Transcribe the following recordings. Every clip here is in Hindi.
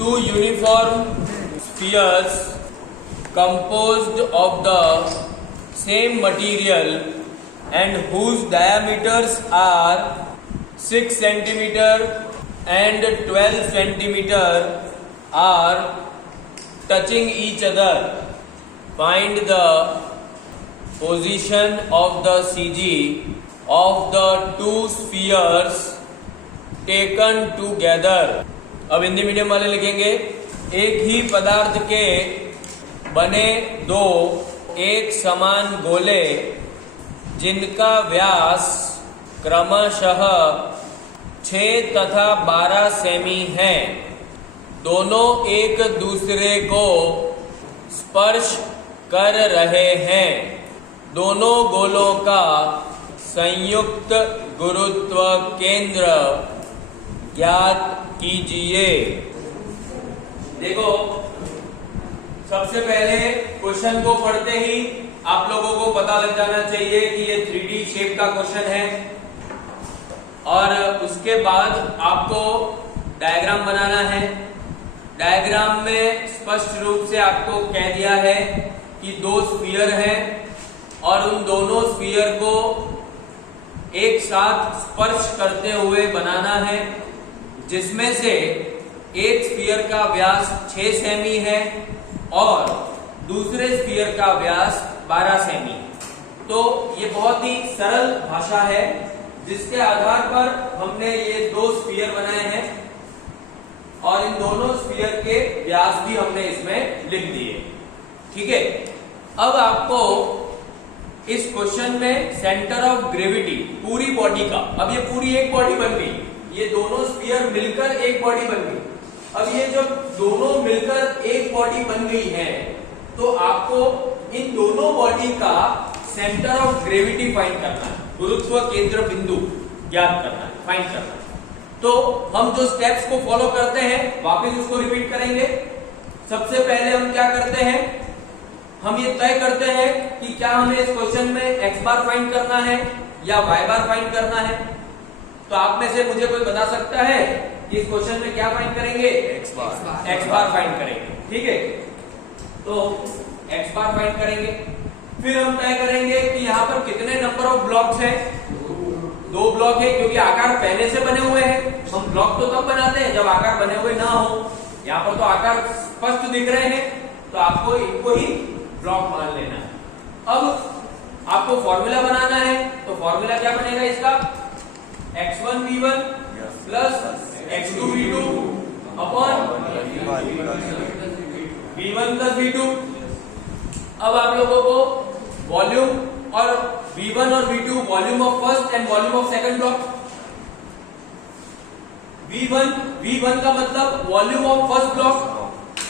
two uniform spheres composed of the same material and whose diameters are 6 centimeter and 12 centimeter are touching each other. Find the position of the CG of the two spheres taken together. अब हिंदी मीडियम वाले लिखेंगे, एक ही पदार्थ के बने दो एक समान गोले जिनका व्यास क्रमशः 6 तथा 12 सेमी है, दोनों एक दूसरे को स्पर्श कर रहे हैं। दोनों गोलों का संयुक्त गुरुत्व केंद्र ज्ञात कीजिए। देखो, सबसे पहले क्वेश्चन को पढ़ते ही आप लोगों को पता लग जाना चाहिए कि ये 3D शेप का क्वेश्चन है, और उसके बाद आपको डायग्राम बनाना है। डायग्राम में स्पष्ट रूप से आपको कह दिया है कि दो स्फीयर हैं और उन दोनों स्फीयर को एक साथ स्पर्श करते हुए बनाना है, जिसमें से एक स्फीयर का व्यास 6 सेमी है और दूसरे स्फीयर का व्यास 12 सेमी। तो ये बहुत ही सरल भाषा है जिसके आधार पर हमने ये दो स्फीयर बनाए हैं और इन दोनों स्फीयर के व्यास भी हमने इसमें लिख दिए। ठीक है, अब आपको इस क्वेश्चन में सेंटर ऑफ ग्रेविटी पूरी बॉडी का, अब ये पूरी एक बॉडी बन गई, ये दोनों स्फीयर मिलकर एक बॉडी बन गई। अब ये जब दोनों मिलकर एक बॉडी बन गई है तो आपको इन दोनों बॉडी का सेंटर ऑफ ग्रेविटी फाइंड करना है, गुरुत्व केंद्र बिंदु ज्ञात करना है, फाइंड करना है। तो हम जो स्टेप्स को फॉलो करते हैं वापस उसको रिपीट करेंगे। सबसे पहले हम क्या करते हैं, हम ये तय करते हैं कि क्या हमें इस क्वेश्चन में x बार फाइंड करना है या y बार फाइंड करना है। तो आप में से मुझे कोई बता सकता है कि इस क्वेश्चन में क्या फाइंड करेंगे? x बार फाइंड करेंगे। ठीक है, तो x बार फाइंड करेंगे। फिर हम तय करेंगे कि यहाँ पर कितने नंबर ऑफ ब्लॉक्स हैं। 2 ब्लॉक है, क्योंकि आकार पहले से बने हुए हैं। हम ब्लॉक तो तब बनाते हैं जब आकार बने हुए ना हो। यहाँ पर तो आकार स्पष्ट दिख रहे हैं, तो आपको इनको ही ब्लॉक मान लेना है। अब आपको फॉर्मूला बनाना है, तो फॉर्मूला क्या बनेगा इसका? x1v1 plus x2v2 upon v1 plus v2। अब आप लोगों को वॉल्यूम और v1 और v2 volume of first and volume of second block. v1 का मतलब वॉल्यूम ऑफ फर्स्ट ब्लॉक।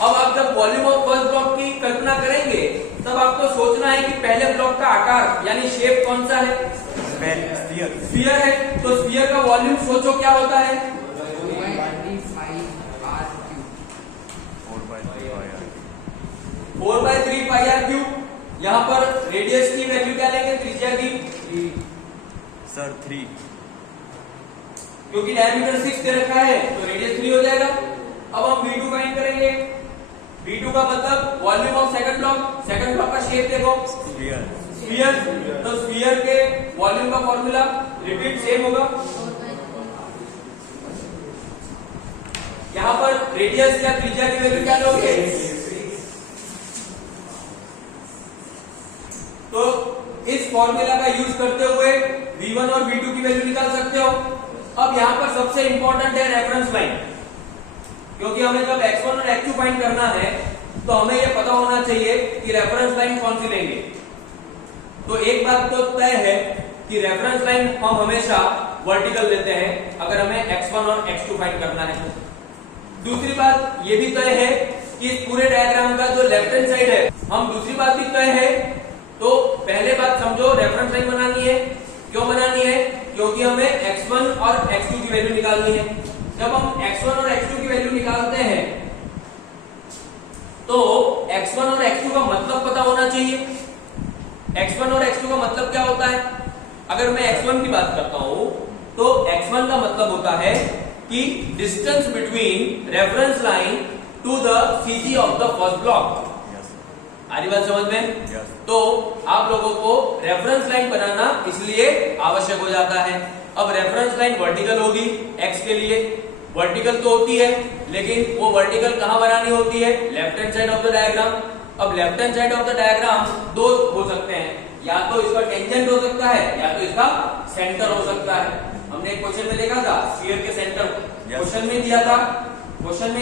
अब आप जब वॉल्यूम ऑफ फर्स्ट ब्लॉक की कल्पना करेंगे तब आपको सोचना है कि पहले ब्लॉक का आकार यानी शेप कौन सा है? स्फीयर है। तो स्फीयर का वॉल्यूम सोचो क्या होता है? 4/3 पाई आर क्यूब। यहाँ पर रेडियस की वैल्यू क्या लेंगे? त्रिज्या की सर 3, क्योंकि डायमीटर 6 दे रखा है तो रेडियस 3 हो जाएगा। अब हम v2 फाइंड करेंगे। v2 का मतलब volume of second block. Second block का शेप देखो, स्फीयर। तो स्फीयर के वॉल्यूम का फॉर्मूला रिपीट सेम होगा। यहाँ पर रेडियस या त्रिज्या की वैल्यू क्या लोगे? तो इस फॉर्मूला का यूज करते हुए v1 और v2 की वैल्यू निकाल सकते हो। अब यहाँ पर सबसे इंपॉर्टेंट है रेफरेंस लाइन, क्योंकि हमें जब x1 और x2 फाइंड करना है तो हमें यह पता होना चाहिए कि रेफरेंस लाइन कौन सी लेंगे। तो एक बात तो तय है कि रेफरेंस लाइन हम हमेशा वर्टिकल लेते हैं अगर हमें x1 और x2 फाइंड करना है। दूसरी बात ये भी तय है कि इस पूरे डायग्राम का जो लेफ्ट हैंड साइड है, हम दूसरी बात भी तय है। तो पहले बात समझो, रेफरेंस लाइन बनानी है। क्यों बनानी है? क्योंकि हमें x1 और x2 की वैल्यू निकालनी है। जब हम x1 और x2 की वैल्यू निकालते हैं तो x1 और x2 का मतलब पता होना चाहिए। x1 और x2 का मतलब क्या होता है? अगर मैं x1 की बात करता हूं तो x1 का मतलब होता है कि distance between reference line to the CG of the first block. Yes. आ रही बात समझ में? Yes. तो आप लोगों को रेफरेंस लाइन बनाना इसलिए आवश्यक हो जाता है। अब रेफरेंस लाइन वर्टिकल होगी एक्स के लिए, वर्टिकल तो होती है, लेकिन वो वर्टिकल कहां बनानी होती है? Left hand side of the diagram. अब left hand side of the diagram दो हो सकते हैं, या तो इसका टेंजेंट हो सकता है या तो इसका सेंटर हो सकता है। हमने एक क्वेश्चन में देखा था स्फीयर के सेंटर, क्वेश्चन में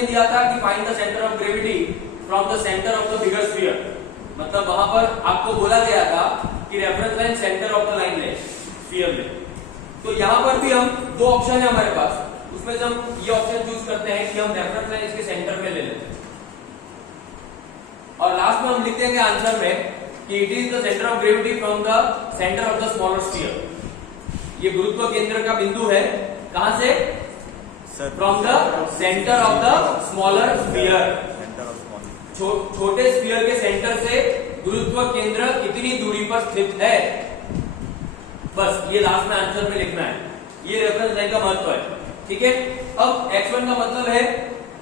दिया था कि find the centre of gravity from the centre of the bigger sphere. मतलब वहां पर आपको बोला गया था कि reference line centre of the line ले स्फीयर में। तो यहां पर भी हम दो ऑप्शन है हमारे पास, उसमें से हम ये ऑप्शन चूज करते हैं कि हम रेफरेंस लाइन इसके सेंटर में ले लेते हैं, और लास्ट में हम लिख देंगे आंसर में कि it is the centre of gravity from the centre of the smaller sphere. ये गुरुत्व केंद्र का बिंदु है, कहां से? Sir. From the centre of the smaller sphere. Center of small. छोटे स्फीयर के सेंटर से गुरुत्व केंद्र कितनी दूरी पर स्थित है, बस ये लास्ट में आंसर में लिखना है। ये रेफरेंस लाइन का महत्व है, ठीक है। अब x1 का मतलब है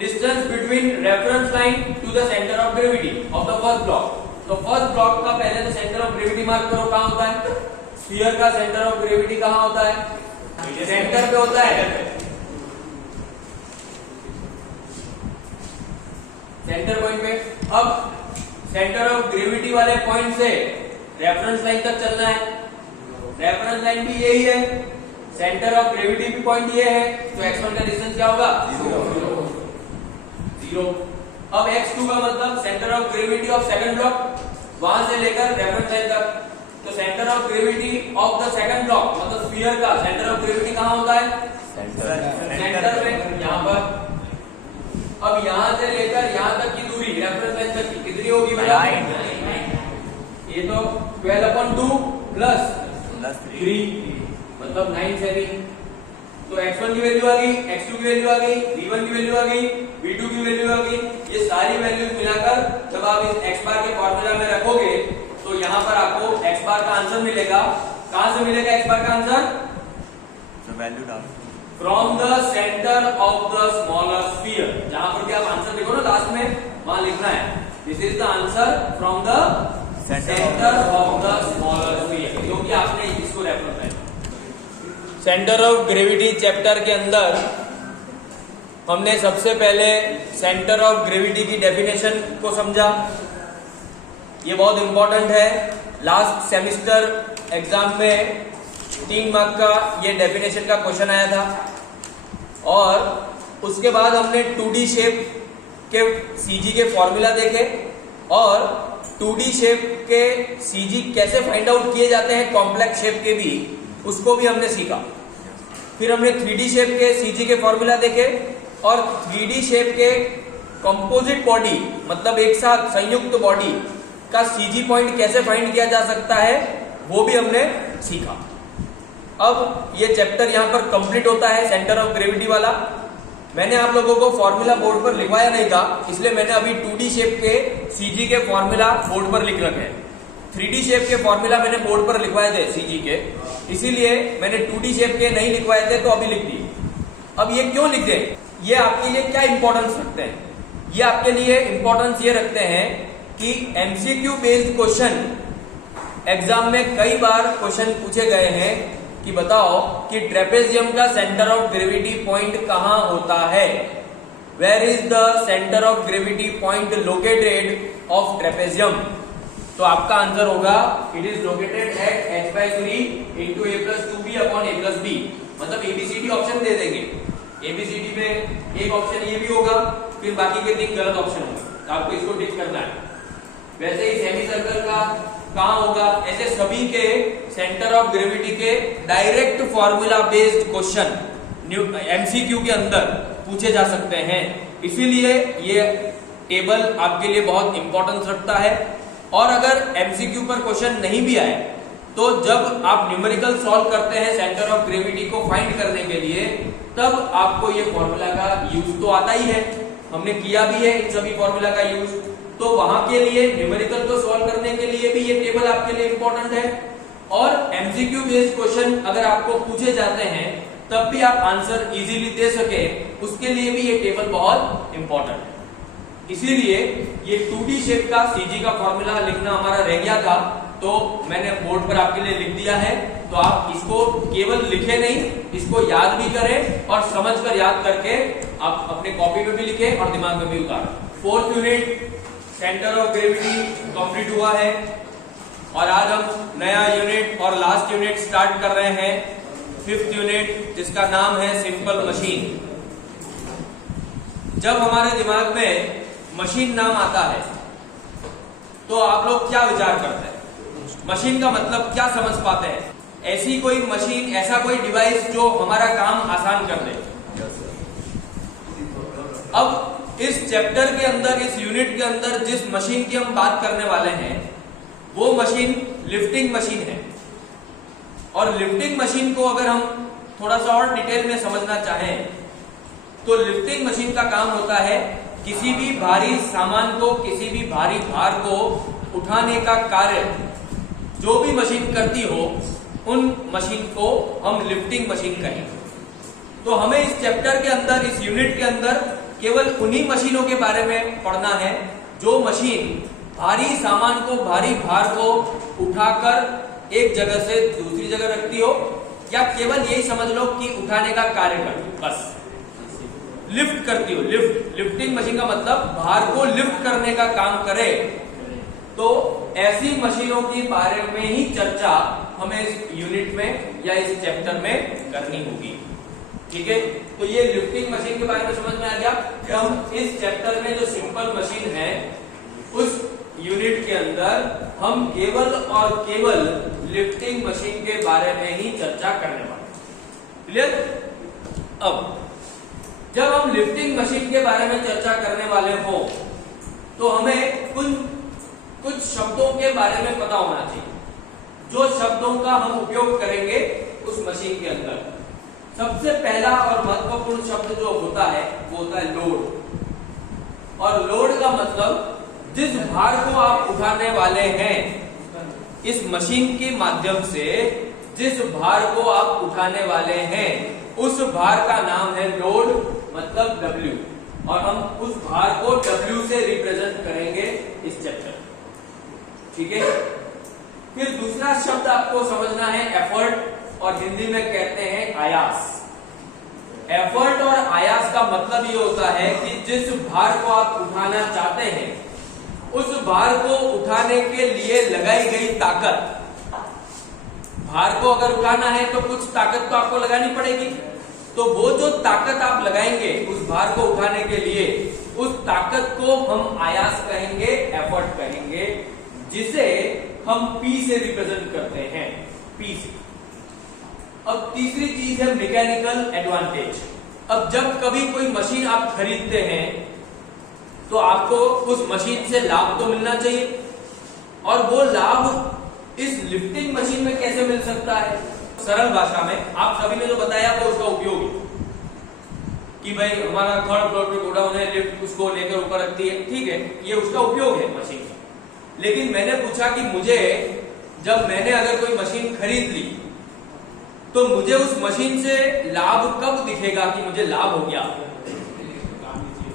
distance between reference line to the centre of gravity of the first block. तो फर्स्ट ब्लॉक का पहले तो सेंटर ऑफ ग्रेविटी मार्क करो, कहां होता है? स्फीयर का सेंटर ऑफ ग्रेविटी कहां होता है? सेंटर पे होता है, सेंटर पॉइंट पे। अब सेंटर ऑफ ग्रेविटी वाले पॉइंट से रेफरेंस लाइन तक चलना है, रेफरेंस लाइन भी यही है, सेंटर ऑफ ग्रेविटी भी पॉइंट ये है, तो x1 का डिस्टेंस क्या होगा? 0। अब x2 का मतलब centre of gravity of second block, वहां से लेकर रेफरेंस लाइन तक। तो centre of gravity of the second block मतलब स्फीयर का सेंटर ऑफ ग्रेविटी कहां होता है? सेंटर में, यहां पर। अब यहां से लेकर यहां तक की दूरी रेफरेंस लाइन तक की कितनी होगी बेटा? ये तो 12/2 प्लस 3 मतलब 9 सेमी। तो x1 की वैल्यू आ गई, x2 की वैल्यू आ गई, v1 की वैल्यू आ गई, v2 की वैल्यू आ गई। ये सारी वैल्यूज मिलाकर जब आप इस x बार के फॉर्मूला में रखोगे तो यहाँ पर आपको x बार का आंसर मिलेगा। कहां से मिलेगा x बार का आंसर? So value डाल. From the centre of the smaller sphere. जहां पर भी आप आंसर देखो ना लास्ट में, वहां लिखना है this is the answer from the centre of the smaller sphere, क्योंकि आपने इसको रेफर किया। सेंटर ऑफ ग्रेविटी चैप्टर के अंदर हमने सबसे पहले सेंटर ऑफ ग्रेविटी की डेफिनेशन को समझा। ये बहुत इंपॉर्टेंट है, लास्ट सेमिस्टर एग्जाम में 3 मार्क का ये डेफिनेशन का क्वेश्चन आया था। और उसके बाद हमने 2D शेप के सीजी के फॉर्मूला देखे, और 2D शेप के सीजी कैसे फाइंड आउट किए जाते हैं कॉम्प्लेक्स शेप के भी, उसको भी हमने सीखा। फिर हमने 3D शेप के सीजी के फॉर्मूला देखे, और 3D शेप के कंपोजिट बॉडी मतलब एक साथ संयुक्त बॉडी का सीजी पॉइंट कैसे फाइंड किया जा सकता है वो भी हमने सीखा। अब ये चैप्टर यहाँ पर कंप्लीट होता है सेंटर ऑफ ग्रेविटी वाला। मैंने आप लोगों को फॉर्मूला बोर्ड पर लिखवाया नहीं था, इसलिए मैंने अभी 2D शेप के सीजी के फॉर्मूला बोर्ड पर लिख रखे हैं। 3D शेप के फॉर्मूला मैंने बोर्ड पर लिखवाए थे सीजी के, इसीलिए मैंने 2D शेप के नहीं लिखवाए थे तो अभी लिख दिए। अब ये क्यों लिख दें? ये आपके लिए क्या इंपॉर्टेंस रखते हैं? ये आपके लिए इंपॉर्टेंस ये रखते हैं कि एमसीक्यू बेस्ड क्वेश्चन एग्जाम में कई बार क्वेश्चन पूछे गए हैं कि बताओ कि ट्रेपेजियम का सेंटर ऑफ ग्रेविटी पॉइंट कहां होता है। Where is the centre of gravity point located of trapezium? तो आपका आंसर होगा it is located at h/3 into a+2b upon a+b। मतलब एबीसीडी ऑप्शन दे देंगे, एबीसीडी में एक ऑप्शन ये भी होगा, फिर बाकी के 3 गलत ऑप्शन होंगे, आपको इसको टिक करना है। वैसे ही सेमी सर्कल का कहां होगा, ऐसे सभी के सेंटर ऑफ ग्रेविटी के direct formula based question MCQ के अंदर पूछे जा सकते हैं। इसीलिए ये टेबल आपके लिए बहुत इंपॉर्टेंस रखता है। और अगर एमसीक्यू पर क्वेश्चन नहीं भी आए तो जब आप न्यूमेरिकल सॉल्व करते हैं सेंटर ऑफ ग्रेविटी को फाइंड करने के लिए, तब आपको ये फॉर्मूला का यूज तो आता ही है, हमने किया भी है इन सभी फॉर्मूला का यूज। तो वहां के लिए न्यूमेरिकल को सॉल्व करने के लिए भी ये टेबल आपके लिए इंपॉर्टेंट है। और एमसीक्यू बेस्ड क्वेश्चन अगर आपको पूछे जाते हैं तब भी आप आंसर इजीली दे सके, उसके लिए भी ये टेबल बहुत इंपॉर्टेंट है। इसीलिए ये 2D शेप का CG का फॉर्मूला लिखना हमारा रह गया था, तो मैंने बोर्ड पर आपके लिए लिख दिया है। तो आप इसको केवल लिखे नहीं, इसको याद भी करें और समझकर याद करके आप अपने कॉपी पे भी लिखें और दिमाग में भी उतारें। 4th unit centre of gravity complete हुआ है और आज हम नया यूनिट और लास्ट यूनिट स्टार्ट कर रहे हैं, 5th यूनिट, जिसका नाम है सिंपल मशीन। जब हमारे दिमाग में मशीन नाम आता है तो आप लोग क्या विचार करते हैं? मशीन का मतलब क्या समझ पाते हैं? ऐसी कोई मशीन, ऐसा कोई डिवाइस जो हमारा काम आसान कर दे। अब इस चैप्टर के अंदर, इस यूनिट के अंदर जिस मशीन की हम बात करने वाले हैं वो मशीन लिफ्टिंग मशीन है। और लिफ्टिंग मशीन को अगर हम थोड़ा सा और डिटेल में समझना चाहें तो लिफ्टिंग मशीन का काम होता है किसी भी भारी सामान को, किसी भी भारी भार को उठाने का कार्य जो भी मशीन करती हो, उन मशीन को हम लिफ्टिंग मशीन कहेंगे। तो हमें इस चैप्टर के अंदर, इस यूनिट के अंदर केवल उन्हीं मशीनों के बारे में पढ़ना है जो मशीन भारी सामान को, भारी भार को उठाकर एक जगह से दूसरी जगह रखती हो, या केवल यही समझ लो कि उठाने का कार्य करती हो, बस लिफ्ट करती हो। लिफ्टिंग मशीन का मतलब भार को लिफ्ट करने का काम करे। तो ऐसी मशीनों के बारे में ही चर्चा हमें इस यूनिट में या इस चैप्टर में करनी होगी, ठीक है। तो ये लिफ्टिंग मशीन के बारे में समझ में आ गया कि हम इस चैप्टर में जो सिंपल मशीन है उस यूनिट के अंदर हम केवल और केवल लिफ्टिंग मशीन के बारे में ही चर्चा करने वाले। क्लियर? अब जब हम लिफ्टिंग मशीन के बारे में चर्चा करने वाले हो तो हमें कुछ शब्दों के बारे में पता होना चाहिए, जो शब्दों का हम उपयोग करेंगे उस मशीन के अंदर। सबसे पहला और महत्वपूर्ण शब्द जो होता है वो होता है लोड। और लोड का मतलब जिस भार को आप उठाने वाले हैं, इस मशीन के माध्यम से जिस भार को आप उठाने वाले हैं उस भार का नाम है लोड, मतलब W। और हम उस भार को W से रिप्रेजेंट करेंगे इस चैप्टर, ठीक है। फिर दूसरा शब्द आपको समझना है एफर्ट, और हिंदी में कहते हैं आयास। एफर्ट और आयास का मतलब ये होता है कि जिस भार को आप उठाना चाहते हैं उस भार को उठाने के लिए लगाई गई ताकत। भार को अगर उठाना है तो कुछ ताकत तो आपको लगानी पड़ेगी, तो वो जो ताकत आप लगाएंगे उस भार को उठाने के लिए, उस ताकत को हम आयास कहेंगे, एफर्ट कहेंगे, जिसे हम P से रिप्रेजेंट करते हैं, P से। अब तीसरी चीज है मैकेनिकल एडवांटेज। अब जब कभी कोई मशीन आप खरीदते हैं तो आपको उस मशीन से लाभ तो मिलना चाहिए, और वो लाभ इस लिफ्टिंग मशीन में कैसे मिल सकता है? सरल भाषा में आप सभी ने जो बताया वो उसका उपयोग है कि भाई हमारा 3rd फ्लोर पे गोडाउन है, लिफ्ट उसको लेकर ऊपर रखती है, ठीक है, ये उसका उपयोग है मशीन का। लेकिन मैंने पूछा कि मुझे, जब मैंने अगर कोई मशीन खरीद ली तो मुझे उस मशीन से लाभ कब दिखेगा कि मुझे लाभ हो गया?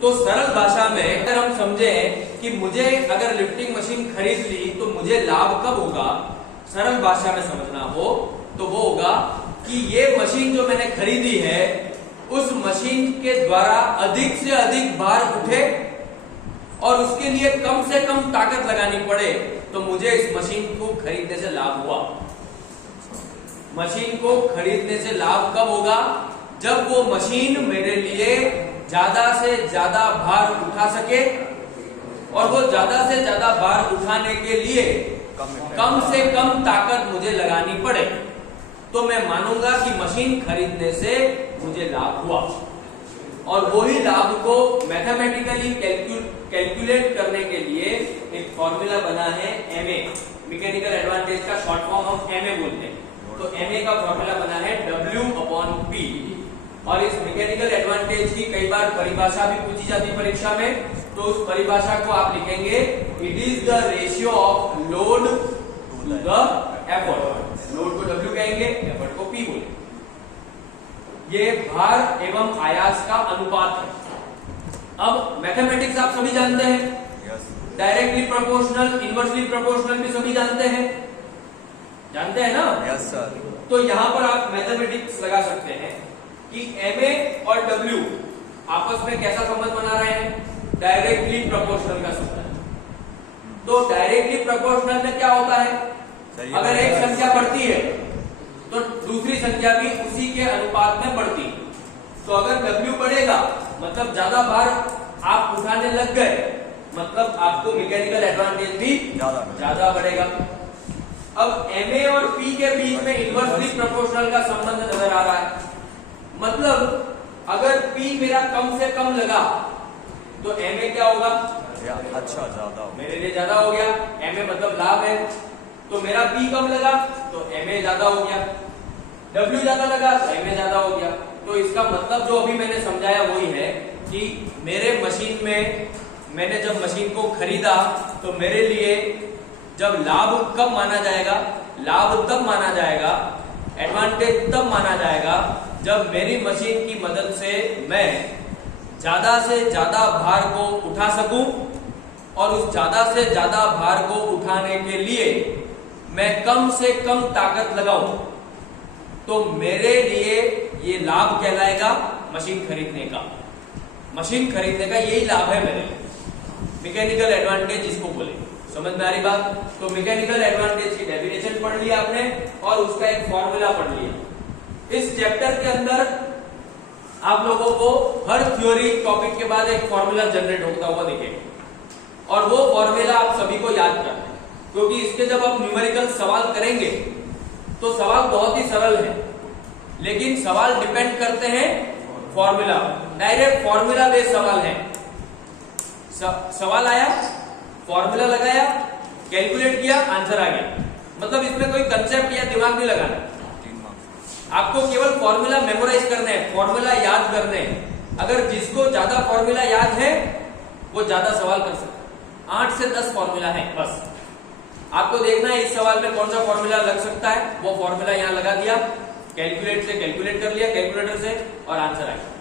तो सरल भाषा में अगर हम समझे कि मुझे अगर लिफ्टिंग मशीन खरीद ली तो मुझे लाभ कब होगा, सरल भाषा में समझना हो तो वो होगा कि ये मशीन जो मैंने खरीदी है उस मशीन के द्वारा अधिक से अधिक भार उठे और उसके लिए कम से कम ताकत लगानी पड़े, तो मुझे इस मशीन को खरीदने से लाभ हुआ। मशीन को खरीदने से लाभ कब होगा? जब वो मशीन मेरे लिए ज्यादा से ज्यादा भार उठा सके, और वो ज्यादा से ज्यादा भार उठाने के लिए कम से कम ताकत मुझे लगानी पड़े, तो मैं मानूंगा कि मशीन खरीदने से मुझे लाभ हुआ। और वही लाभ को मैथमेटिकली कैलकुलेट करने के लिए एक फॉर्मूला बना है MA, मैकेनिकल एडवांटेज का शॉर्ट फॉर्म हम MA बोलते हैं। तो MA का फॉर्मूला बना है W/P। और इस मैकेनिकल एडवांटेज की कई बार परिभाषा भी पूछी जाती है परीक्षा में, तो उस परिभाषा को आप लिखेंगे, it is the ratio of load to the effort. Load को W कहेंगे, एफर्ट को P बोलेंगे। ये भार एवं आयास का अनुपात है। अब मैथमेटिक्स आप सभी जानते हैं, Yes. Directly proportional, inversely proportional भी सभी जानते हैं ना? Yes, sir. तो यहाँ पर आप मैथमेटिक्स लगा सकते हैं कि MA और W आपस में कैसा संबंध बना रहे हैं? डायरेक्टली प्रोपोर्शनल का संबंध। तो डायरेक्टली प्रोपोर्शनल में क्या होता है? Sir, ये अगर एक बताइए। संख्या बढ़ती है तो दूसरी संख्या भी उसी के अनुपात में बढ़ती है। तो अगर W बढ़ेगा मतलब ज्यादा भार आप उठाने लग गए, मतलब आपको मैकेनिकल एडवांटेज भी ज्यादा बढ़ेगा। अब MA और P के बीच में इनवर्सली प्रोपोर्शनल का संबंध नजर आ रहा है। मतलब अगर P मेरा कम से कम लगा तो MA क्या होगा? अच्छा, ज्यादा हो। मेरे लिए ज्यादा हो गया। MA मतलब लाभ है, तो मेरा P कम लगा तो MA ज्यादा हो गया। W ज्यादा लगा तो MA ज्यादा हो गया। तो इसका मतलब जो अभी मैंने समझाया वही है कि मेरे मशीन में मैंने जब मशीन को खरीदा तो मेरे लिए जब लाभ कब माना जाएगा? लाभ तब माना जाएगा, एडवांटेज तब माना जाएगा जब मेरी मशीन की मदद से मैं ज्यादा से ज्यादा भार को उठा सकूं, और उस ज्यादा से ज्यादा भार को उठाने के लिए मैं कम से कम ताकत लगाऊं। तो मेरे लिए ये लाभ कहलाएगा मशीन खरीदने का। मशीन खरीदने का यही लाभ है मेरे लिए, मैकेनिकल एडवांटेज इसको बोले। समझ में आ रही बात? तो मैकेनिकल एडवांटेज की डेफिनेशन पढ़ लिया आपने और उसका एक फॉर्मूला पढ़ लिया। इस चैप्टर के अंदर आप लोगों को हर थ्योरी टॉपिक के बाद एक फॉर्मूला जनरेट होता हुआ दिखेगा, और वो फॉर्मूला आप सभी को याद करना है, क्योंकि इसके जब आप न्यूमेरिकल सवाल करेंगे तो सवाल बहुत ही सरल है, लेकिन सवाल डिपेंड करते हैं फॉर्मूला, डायरेक्ट फॉर्मूला बेस्ड सवाल है। सवाल आया, फॉर्मूला लगाया, कैलकुलेट किया, आंसर आ गया। मतलब इसमें कोई कंसेप्ट या दिमाग नहीं लगाना, 3 marks. आपको केवल फॉर्मूला मेमोराइज करने हैं, फॉर्मूला याद करने हैं। अगर जिसको ज्यादा फॉर्मूला याद है वो ज्यादा सवाल कर सकता है। 8 से 10 फॉर्मूला है बस। आपको देखना है इस सवाल में कौन सा फॉर्मूला लग सकता है, वो फॉर्मूला यहाँ लगा दिया, कैलकुलेट से कैलकुलेट कर लिया कैलकुलेटर से, और आंसर आ गया।